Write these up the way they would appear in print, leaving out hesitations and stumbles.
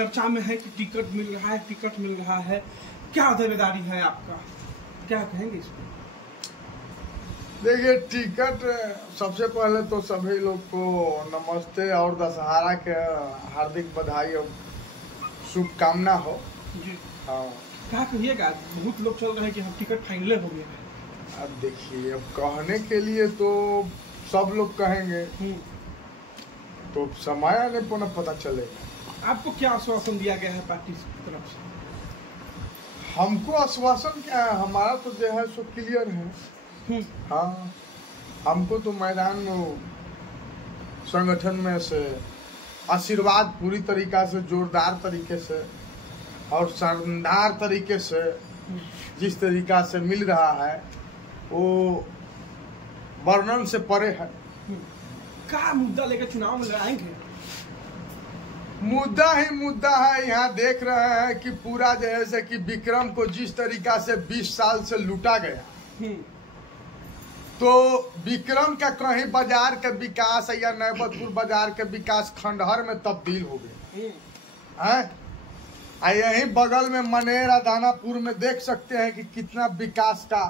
चर्चा में है कि टिकट मिल रहा है, टिकट मिल रहा है, क्या दावेदारी है आपका, क्या कहेंगे इस पर? देखिए, टिकट सबसे पहले तो सभी लोग को नमस्ते और दशहरा के हार्दिक बधाई और शुभकामना हो जी। हाँ। क्या कहिएगा, बहुत लोग चल रहे हैं कि हम टिकट फाइनल हो गए हैं। अब देखिए, अब कहने के लिए तो सब लोग कहेंगे, तो समय आने पर न पता चलेगा। आपको क्या आश्वासन दिया गया है पार्टी की तरफ से? हमको आश्वासन क्या है, हमारा तो जो है सो क्लियर है। हाँ, हमको तो मैदान में संगठन में से आशीर्वाद पूरी तरीका से, जोरदार तरीके से और शानदार तरीके से जिस तरीका से मिल रहा है वो वर्णन से परे है। क्या मुद्दा लेकर चुनाव में लड़ाएंगे? मुद्दा ही मुद्दा है। यहाँ देख रहे हैं कि पूरा जैसे कि विक्रम को जिस तरीका से 20 साल से लूटा गया, तो विक्रम का कहीं बाजार के विकास या नैबतपुर बाजार के विकास खंडहर में तब्दील हो गया है। यही बगल में मनेर दानापुर में देख सकते हैं कि कितना विकास का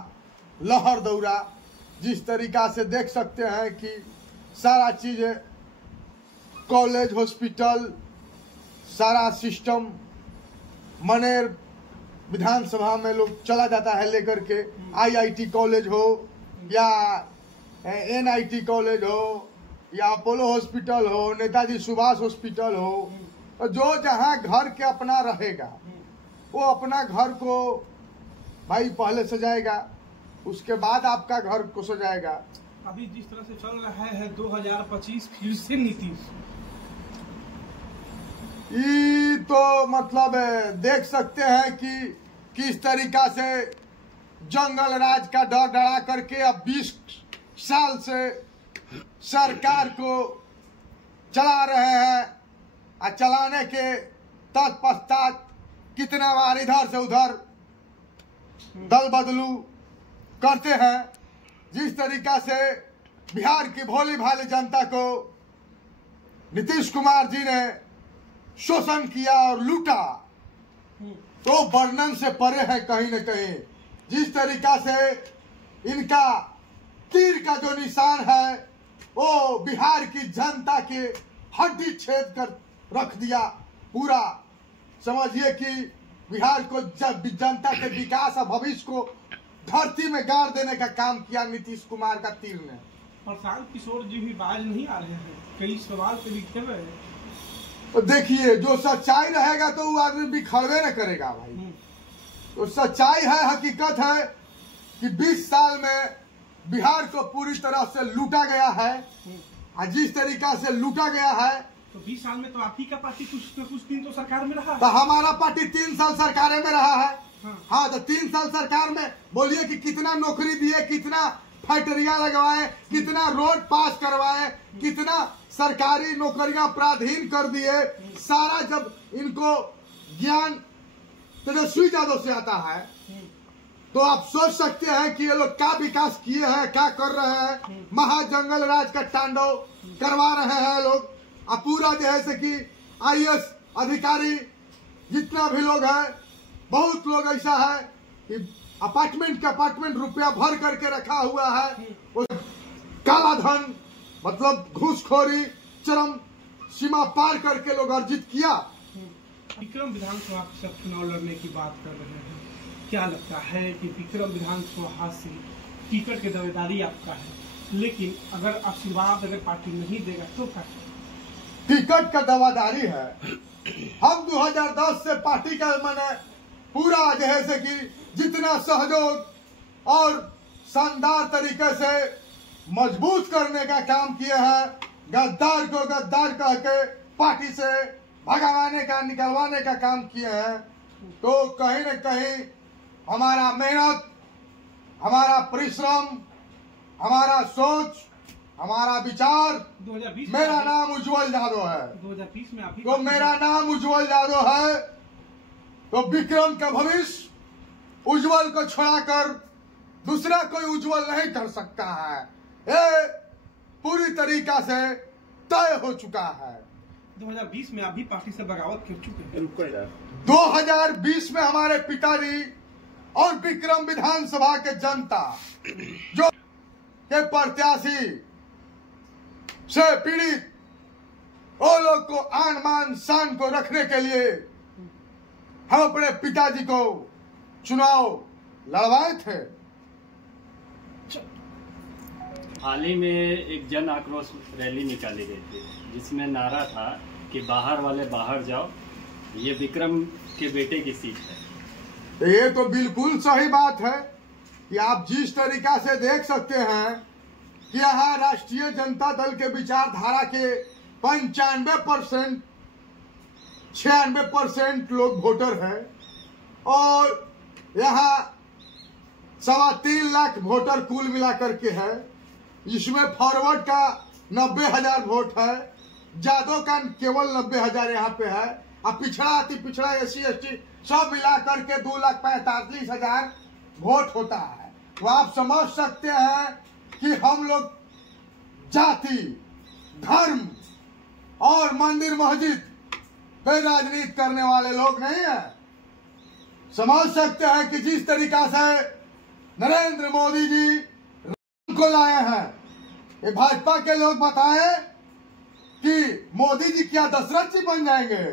लहर दौड़ा। जिस तरीका से देख सकते हैं कि सारा चीज, कॉलेज, हॉस्पिटल, सारा सिस्टम मनेर विधानसभा में लोग चला जाता है लेकर के। आईआईटी कॉलेज हो या एनआईटी कॉलेज हो या अपोलो हॉस्पिटल हो, नेताजी सुभाष हॉस्पिटल हो, तो जो जहां घर के अपना रहेगा वो अपना घर को भाई पहले सजाएगा, उसके बाद आपका घर को सजाएगा। अभी जिस तरह से चल रहा है 2025 फिर से नीतीश, ये तो मतलब देख सकते हैं कि किस तरीका से जंगल राज का डर डरा करके अब 20 साल से सरकार को चला रहे हैं। और चलाने के तत्पश्चात कितना बार इधर से उधर दल बदलू करते हैं। जिस तरीका से बिहार की भोली भाली जनता को नीतीश कुमार जी ने शोषण किया और लूटा, तो वर्णन से परे है कहीं न कहीं। जिस तरीका से इनका तीर का जो निशान है वो बिहार की जनता के हड्डी छेद कर रख दिया पूरा। समझिए कि बिहार को जनता के विकास और भविष्य को धरती में गाड़ देने का काम किया नीतीश कुमार का तीर ने। प्रशांत किशोर जी भी बाज नहीं आ रहे हैं, कई सवाल पे भी खेल रहे हैं। तो देखिए, जो सच्चाई रहेगा तो वो आदमी भी खड़बे न करेगा भाई। तो सच्चाई है, हकीकत है कि 20 साल में बिहार को पूरी तरह से लूटा गया है। और जिस तरीका से लूटा गया है, तो 20 साल में तो आप ही का पार्टी कुछ न कुछ दिन तो सरकार में रहा है। तो हमारा पार्टी 3 साल सरकार में रहा है। हाँ, तो 3 साल सरकार में बोलिए कि कितना नौकरी दिए, कितना फैक्ट्रियां लगवाए, कितना रोड पास करवाए, कितना सरकारी नौकरियां प्राधीन कर दिए। सारा जब इनको ज्ञान तेजस्वी यादव से आता है तो आप सोच सकते हैं कि ये लोग क्या विकास किए हैं, क्या कर रहे हैं। महाजंगल राज का तांडव करवा रहे हैं लोग। और पूरा जैसे कि आईएएस अधिकारी जितना भी लोग हैं, बहुत लोग ऐसा है कि अपार्टमेंट रुपया भर करके रखा हुआ है। वो काला धन मतलब घूसखोरी चरम सीमा पार करके लोग अर्जित किया। विक्रम विधानसभा से चुनाव लड़ने की बात कर रहे हैं, क्या लगता है कि विक्रम विधानसभा से टिकट की दावेदारी आपका है, लेकिन अगर आशीर्वाद अगर पार्टी नहीं देगा तो क्या? टिकट का दावेदारी है। हम 2010 से पार्टी का मैंने पूरा जैसे कि जितना सहयोग और शानदार तरीके से मजबूत करने का काम किए हैं। गद्दार को गद्दार कह के पार्टी से भगावाने का, निकलवाने का काम किए हैं। तो कहीं न कहीं हमारा मेहनत, हमारा परिश्रम, हमारा सोच, हमारा विचार, 2020 मेरा नाम उज्जवल यादव है। 2020 में आप ही तो मेरा नाम उज्जवल यादव है, तो विक्रम का भविष्य उज्जवल को छोड़ाकर दूसरा कोई उज्जवल नहीं कर सकता है। ये पूरी तरीका से तय हो चुका है। 2020 में आप भी पार्टी से बगावत कर चुके हैं। 2020 में हमारे पिताजी और विक्रम विधानसभा के जनता जो के प्रत्याशी से पीड़ित वो लोग को आन मान शान को रखने के लिए हम अपने पिताजी को चुनाव लड़वाए थे। हाल ही में एक जन आक्रोश रैली निकाली गई थी जिसमें नारा था कि बाहर वाले बाहर जाओ, ये विक्रम के बेटे की सीट है। ये तो बिल्कुल सही बात है कि आप जिस तरीका से देख सकते हैं कि यहाँ राष्ट्रीय जनता दल के विचारधारा के 95% 96% लोग वोटर हैं और यहाँ 3.25 लाख वोटर कुल मिलाकर के है। इसमें फॉरवर्ड का 90,000 वोट है, जादव का केवल 90,000 यहाँ पे है और पिछड़ा अति पिछड़ा SC ST सब मिलाकर के 2,45,000 वोट होता है। तो आप समझ सकते हैं कि हम लोग जाति, धर्म और मंदिर मस्जिद पे राजनीति करने वाले लोग नहीं है। समझ सकते हैं कि जिस तरीका से नरेंद्र मोदी जी राम को लाए हैं, ये भाजपा के लोग बताएं कि मोदी जी क्या दशरथ जी बन जाएंगे?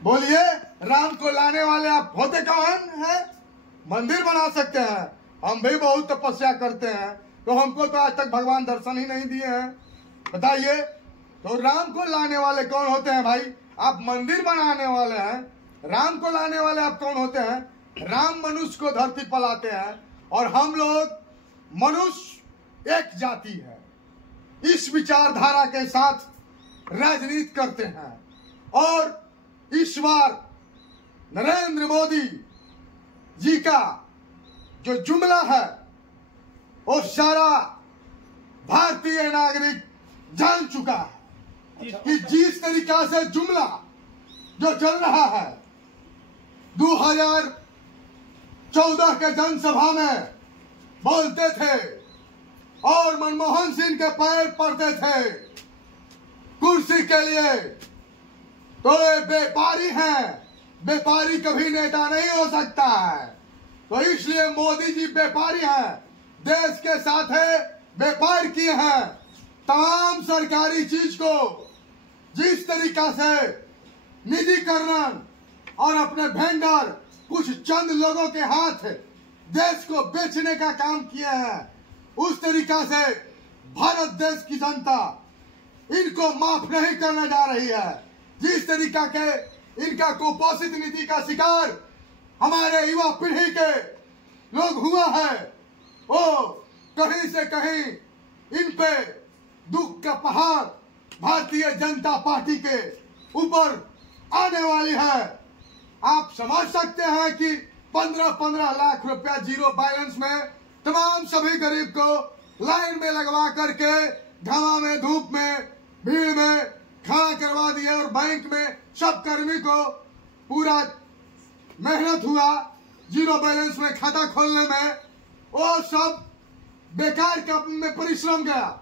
बोलिए, राम को लाने वाले आप होते कौन हैं? मंदिर बना सकते हैं, हम भी बहुत तपस्या करते हैं, तो हमको तो आज तक भगवान दर्शन ही नहीं दिए हैं। बताइए, तो राम को लाने वाले कौन होते हैं भाई? आप मंदिर बनाने वाले हैं, राम को लाने वाले आप कौन होते हैं? राम मनुष्य को धरती पर लाते हैं और हम लोग मनुष्य एक जाति है, इस विचारधारा के साथ राजनीति करते हैं। और इस बार नरेंद्र मोदी जी का जो जुमला है वो सारा भारतीय नागरिक जान चुका है कि जिस तरीका से जुमला जो चल रहा है 2014 के जनसभा में बोलते थे और मनमोहन सिंह के पैर पड़ते थे कुर्सी के लिए, तो ये व्यापारी हैं, व्यापारी कभी नेता नहीं हो सकता है। तो इसलिए मोदी जी व्यापारी हैं, देश के साथ है व्यापार किए हैं। तमाम सरकारी चीज को जिस तरीका से निजीकरण और अपने वेंडर कुछ चंद लोगों के हाथ देश को बेचने का काम किया है, उस तरीका से भारत देश की जनता इनको माफ नहीं करने जा रही है। जिस तरीका के इनका कुपोषित नीति का शिकार हमारे युवा पीढ़ी के लोग हुआ है, वो कहीं से कहीं इन पे दुख का पहाड़ भारतीय जनता पार्टी के ऊपर आने वाली है। आप समझ सकते हैं कि 15-15 लाख रुपया जीरो बैलेंस में तमाम सभी गरीब को लाइन में लगवा करके घामा में, धूप में, भीड़ में खड़ा करवा दिया और बैंक में सब कर्मी को पूरा मेहनत हुआ जीरो बैलेंस में खाता खोलने में, वो सब बेकार का में परिश्रम गया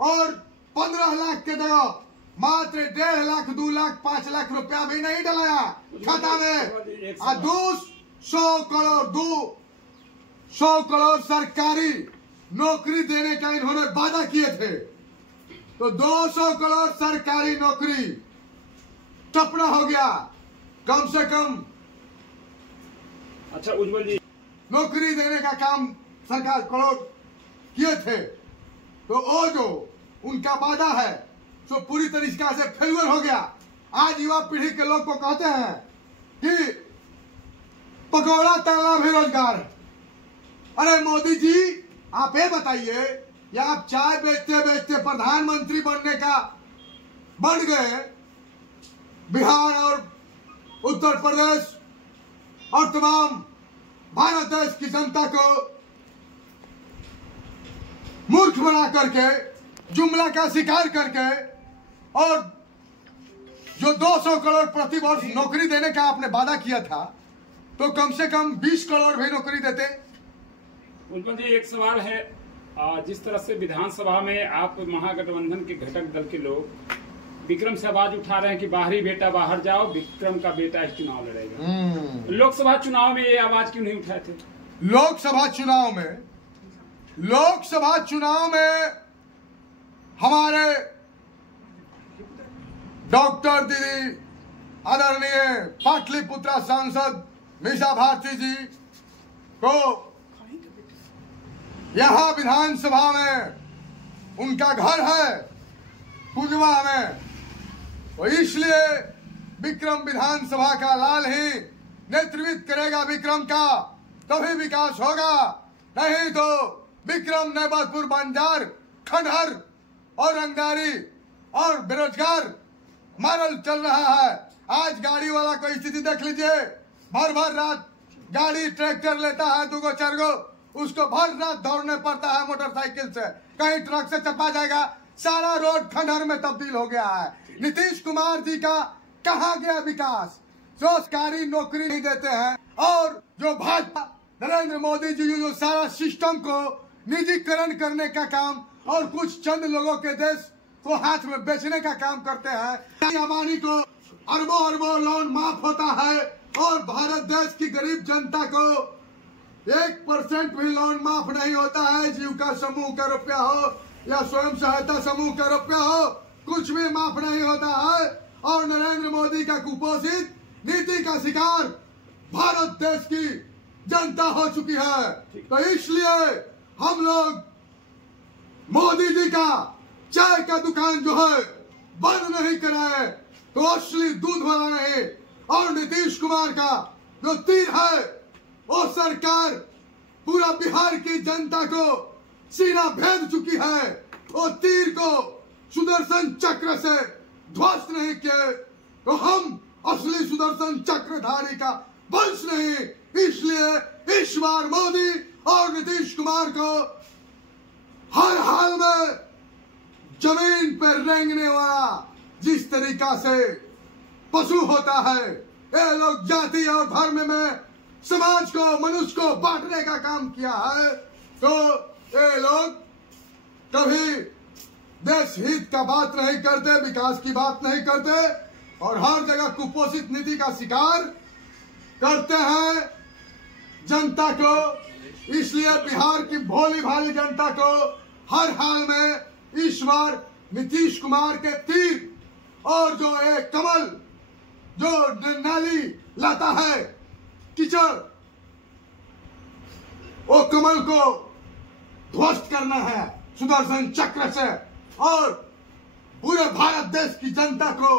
और 15 लाख के जगह मात्र 1.5 लाख, 2 लाख, 5 लाख रुपया भी नहीं डलाया खाता में। 200 करोड़ सरकारी नौकरी देने का इन्होंने वादा किए थे, तो 200 करोड़ सरकारी नौकरी टपना हो गया। कम से कम अच्छा उज्जवल जी, नौकरी देने का काम सरकार करोड़ किए थे, तो वो जो उनका वादा है तो पूरी तरीका से फेल्यूर हो गया। आज युवा पीढ़ी के लोग को कहते हैं कि पकौड़ा तलना भी रोजगार है। अरे मोदी जी, आप ये बताइए, या आप चाय बेचते बेचते प्रधानमंत्री बनने का बन गए, बिहार और उत्तर प्रदेश और तमाम भारत देश की जनता को मूर्ख बना करके, जुमला का शिकार करके, और जो 200 करोड़ प्रति वर्ष नौकरी देने का आपने वादा किया था, तो कम से कम 20 करोड़ भी नौकरी देते। उज्जवल जी, एक सवाल है, जिस तरह से विधानसभा में आप महागठबंधन के घटक दल के लोग विक्रम से आवाज उठा रहे हैं कि बाहरी बेटा बाहर जाओ, विक्रम का बेटा इस चुनाव लड़ेगा। लोकसभा चुनाव में ये आवाज क्यों नहीं उठाए थे? लोकसभा चुनाव में हमारे डॉक्टर दीदी आदरणीय पाटलिपुत्रा सांसद मीसा भारती जी को यहाँ विधानसभा में उनका घर है कुजवा में, तो इसलिए विक्रम विधानसभा का लाल ही नेतृत्व करेगा विक्रम का, तभी विकास होगा। नहीं तो विक्रम नैबतपुर, बंजार, खंडहर और रंगदारी और बेरोजगार मारल चल रहा है। आज गाड़ी वाला को स्थिति देख लीजिए, भर भर रात गाड़ी ट्रैक्टर लेता है, 2 गो 4 गो, उसको भर रात दौड़ने पड़ता है मोटरसाइकिल से, कहीं ट्रक से चपा जाएगा। सारा रोड खंडहर में तब्दील हो गया है। नीतीश कुमार जी का कहाँ गया विकास? जो सरकारी नौकरी नहीं देते हैं, और जो भाजपा नरेंद्र मोदी जी जो सारा सिस्टम को निजीकरण करने का काम और कुछ चंद लोगों के देश को हाथ में बेचने का काम करते हैं। अबानी को अरबों अरबों लोन माफ होता है और भारत देश की गरीब जनता को 1% भी लोन माफ नहीं होता है। जीविका समूह का रुपया हो या स्वयं सहायता समूह का रुपया हो, कुछ भी माफ नहीं होता है। और नरेंद्र मोदी का कुपोषित नीति का शिकार भारत देश की जनता हो चुकी है। तो इसलिए हम लोग मोदी जी का चाय का दुकान जो है बंद नहीं कराए, तो असली दूध वाला नहीं। और नीतीश कुमार का जो तीर है वो सरकार पूरा बिहार की जनता को सीना भेद चुकी है। वो तीर को सुदर्शन चक्र से ध्वस्त नहीं किए, तो हम असली सुदर्शन चक्रधारी का वंश नहीं। इसलिए इस बार मोदी और नीतीश कुमार को हर हाल में जमीन पर रेंगने वाला जिस तरीका से पशु होता है, ये लोग जाति और धर्म में समाज को, मनुष्य को बांटने का काम किया है। तो ये लोग कभी देश हित का बात नहीं करते, विकास की बात नहीं करते और हर जगह कुपोषित नीति का शिकार करते हैं जनता को। इसलिए बिहार की भोली भाली जनता को हर हाल में इस बार नीतीश कुमार के तीर और जो एक कमल जो नाली लाता है कीचड़, वो कमल को ध्वस्त करना है सुदर्शन चक्र से और पूरे भारत देश की जनता को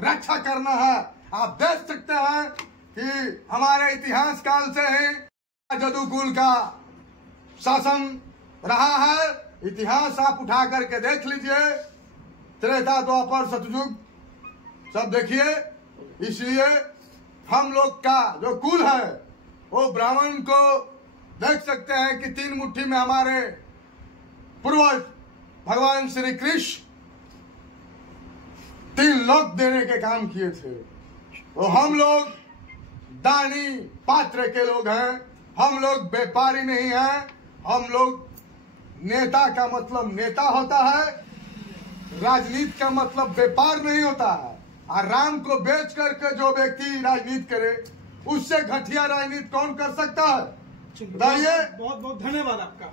रक्षा करना है। आप देख सकते हैं कि हमारे इतिहास काल से ही जदुकुल का शासन रहा है। इतिहास आप उठा करके देख लीजिए, त्रेता द्वापर सतयुग सब देखिए। इसलिए हम लोग का जो कुल है वो ब्राह्मण को देख सकते हैं कि 3 मुट्ठी में हमारे पूर्वज भगवान श्री कृष्ण 3 लोक देने के काम किए थे। तो हम लोग दानी पात्र के लोग हैं, हम लोग व्यापारी नहीं हैं। हम लोग नेता का मतलब नेता होता है, राजनीति का मतलब व्यापार नहीं होता है। और राम को बेच करके जो व्यक्ति राजनीति करे उससे घटिया राजनीति कौन कर सकता है? बताइए। बहुत बहुत धन्यवाद आपका।